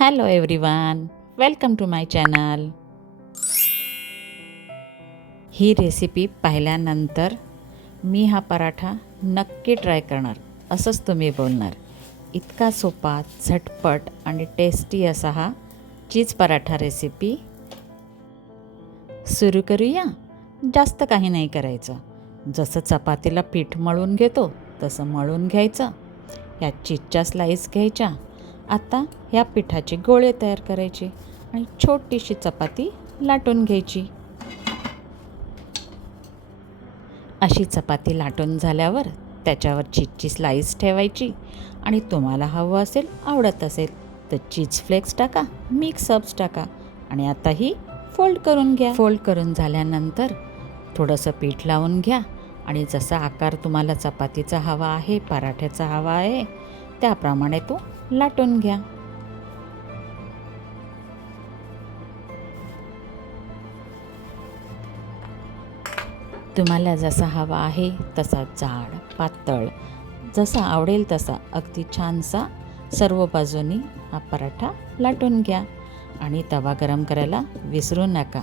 Hello everyone welcome to my channel he recipe पाहिल्यानंतर मी हा पराठा नक्की ट्राय करणार. असंच तुम्ही बोलणार. इतका सोपा झटपट आणि टेस्टी असा हा चीज पराठा रेसिपी सुरू करूया? जास्त काही नाही करायचं. जसं चपातीला पीठ मळून घेतो तसं मळून घ्यायचं. या चीजच्या स्लाईस घ्यायच्या. आता ह्या पिठाचे गोळे तयार करायचे आणि छोटीशी चपाती लाटून घ्यायची. अशी चपाती लाटून झाल्यावर त्याच्यावर चीजची स्लाईस ठेवायची आणि तुम्हाला हवं असेल आवडत असेल तर चीज फ्लेक्स टाका मिक्स अप्स टाका आणि आता ही फोल्ड करून घ्या. फोल्ड करून झाल्यानंतर थोडंसं पीठ लावून घ्या आणि जसा आकार तुम्हाला चपातीचा हवा आहे पराठ्याचा हवा आहे त्याप्रमाणे तो लाटून घ्या. तुम्हाला जसा हवा आहे तसा जाड पातळ जसा आवडेल तसा अगदी छानसा सर्व बाजूनी हा पराठा लाटून घ्या. आणि तवा गरम करायला विसरू नका.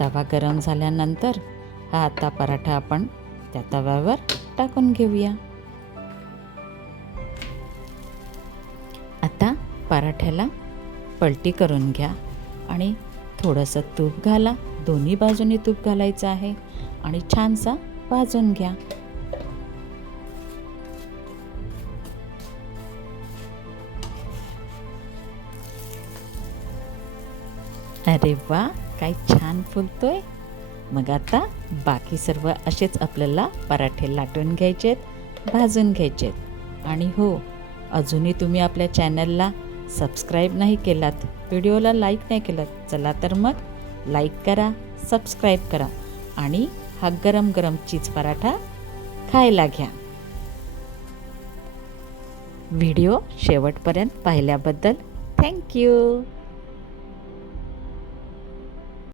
तवा गरम झाल्यानंतर हा आता पराठा आपण त्या तव्यावर टाकून घेऊया. पराठ्याला पलटी करून घ्या आणि थोडंसं तूप घाला. दोन्ही बाजूनी तूप घालायचं आहे आणि छानसा भाजून घ्या. अरे वा काय छान फुलतोय. मग आता बाकी सर्व असेच आपल्याला पराठे लाटून घ्यायचेत भाजून घ्यायचेत. आणि हो अजूनही तुम्ही आपल्या चॅनलला सबस्क्राईब नाही केलात व्हिडिओला लाईक नाही केलात चला तर मग लाईक करा सबस्क्राईब करा आणि हा गरम गरम चीज पराठा खायला घ्या. व्हिडिओ शेवटपर्यंत पाहिल्याबद्दल थँक्यू.